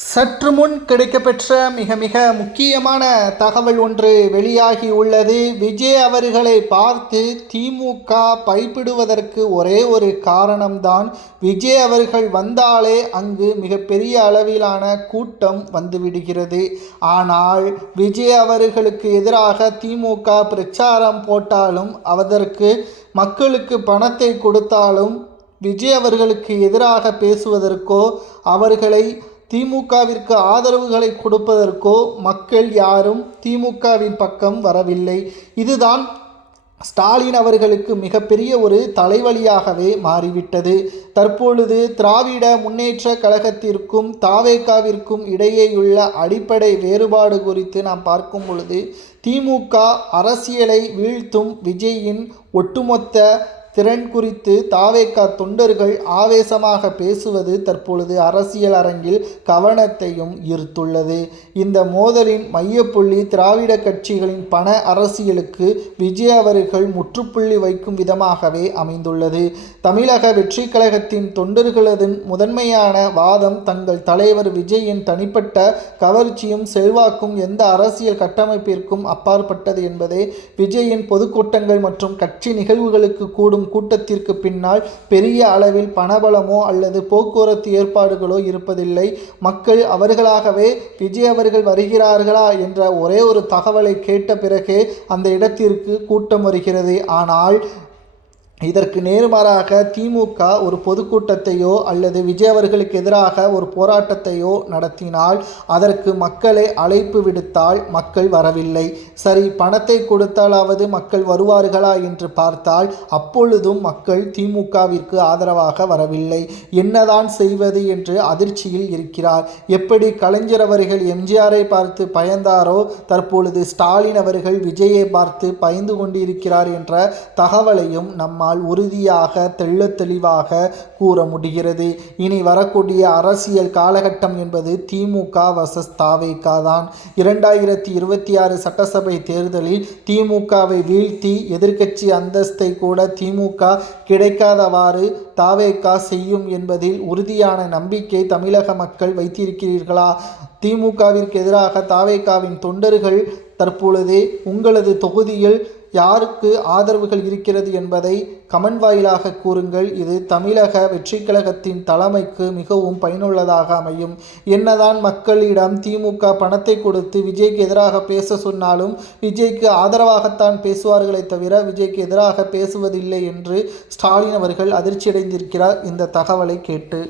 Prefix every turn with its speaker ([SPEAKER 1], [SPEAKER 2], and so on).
[SPEAKER 1] சற்று முன் கிடைக்கப்பெற்ற மிக மிக முக்கியமான தகவல் ஒன்று வெளியாகி உள்ளது. விஜய் அவர்களை பார்த்து திமுக பைப்பிடுவதற்கு ஒரே ஒரு காரணம்தான் விஜய் அவர்கள் வந்தாலே அங்கு மிகப்பெரிய அளவிலான கூட்டம் வந்துவிடுகிறது. ஆனால் விஜய் அவர்களுக்கு எதிராக திமுக பிரச்சாரம் போட்டாலும் அதற்கு மக்களுக்கு பணத்தை கொடுத்தாலும் விஜய் அவர்களுக்கு எதிராக பேசுவதற்கோ அவர்களை திமுகவிற்கு ஆதரவுகளை கொடுப்பதற்கோ மக்கள் யாரும் திமுகவின் பக்கம் வரவில்லை. இதுதான் ஸ்டாலின் அவர்களுக்கு மிகப்பெரிய ஒரு தலைவலியாகவே மாறிவிட்டது. தற்பொழுது திராவிட முன்னேற்ற கழகத்திற்கும் தாவேக்காவிற்கும் இடையேயுள்ள அடிப்படை வேறுபாடு குறித்து நாம் பார்க்கும் பொழுது திமுக அரசியலை வீழ்த்தும் விஜயின் ஒட்டுமொத்த திறன் குறித்து தாவேக்கா தொண்டர்கள் ஆவேசமாக பேசுவது தற்பொழுது அரசியல் அரங்கில் கவனத்தையும் ஈர்த்துள்ளது. இந்த மோதலின் மையப்புள்ளி திராவிட கட்சிகளின் பண அரசியலுக்கு விஜய் அவர்கள் முற்றுப்புள்ளி வைக்கும் விதமாகவே அமைந்துள்ளது. தமிழக வெற்றி கழகத்தின் தொண்டர்களது முதன்மையான வாதம் தங்கள் தலைவர் விஜயின் தனிப்பட்ட கவர்ச்சியும் செல்வாக்கும் எந்த அரசியல் கட்டமைப்பிற்கும் அப்பாற்பட்டது என்பதே விஜயின் பொதுக்கூட்டங்கள் மற்றும் கட்சி நிகழ்வுகளுக்கு கூடும் கூட்டத்திற்கு பின்னால் பெரிய அளவில் பணபலமோ அல்லது போக்குவரத்து ஏற்பாடுகளோ இருப்பதில்லை. மக்கள் அவர்களாகவே விஜய் அவர்கள் வருகிறார்களா என்ற ஒரே ஒரு தகவலை கேட்ட பிறகே அந்த இடத்திற்கு கூட்டம் வருகிறது. ஆனால் இதற்கு நேர்மாறாக திமுக ஒரு பொதுக்கூட்டத்தையோ அல்லது விஜய் அவர்களுக்கு எதிராக ஒரு போராட்டத்தையோ நடத்தினால் அதற்கு மக்களை அழைப்பு விடுத்தால் மக்கள் வரவில்லை. சரி பணத்தை கொடுத்தாலாவது மக்கள் வருவார்களா என்று பார்த்தால் அப்பொழுதும் மக்கள் திமுகவிற்கு ஆதரவாக வரவில்லை. என்னதான் செய்வது என்று அதிர்ச்சியில் இருக்கிறார். எப்படி கலைஞர் அவர்கள் எம்ஜிஆரை பார்த்து பயந்தாரோ தற்பொழுது ஸ்டாலின் அவர்கள் விஜயை பார்த்து பயந்து கொண்டிருக்கிறார் என்ற தகவலையும் நம்மால் நம்மால் உறுதியாக தெள்ள தெளிவாக கூற முடிகிறது இனி வரக்கூடிய அரசியல் காலகட்டம் என்பது திமுக வசஸ் தாவேகா தான். இரண்டாயிரத்தி இருபத்தி ஆறு சட்டசபை தேர்தலில் திமுகவை வீழ்த்தி எதிர்க்கட்சி அந்தஸ்தை கூட திமுக கிடைக்காதவாறு தாவேகா செய்யும் என்பதில் உறுதியான நம்பிக்கை தமிழக மக்கள் வைத்திருக்கிறீர்களா? திமுகவிற்கு எதிராக தாவேகாவின் தொண்டர்கள் தற்பொழுது உங்களது தொகுதியில் யாருக்கு ஆதரவுகள் இருக்கிறது என்பதை கமெண்ட் வாயிலாக கூறுங்கள். இது தமிழக வெற்றிக்கழகத்தின் தலைமைக்கு மிகவும் பயனுள்ளதாக அமையும். என்னதான் மக்களிடம் திமுக பணத்தை கொடுத்து விஜய்க்கு எதிராக பேச சொன்னாலும் விஜய்க்கு ஆதரவாகத்தான் பேசுவார்களே தவிர விஜய்க்கு எதிராக பேசுவதில்லை என்று ஸ்டாலின் அவர்கள் அதிர்ச்சியடைந்திருக்கிறார். இந்த தகவலை கேட்டு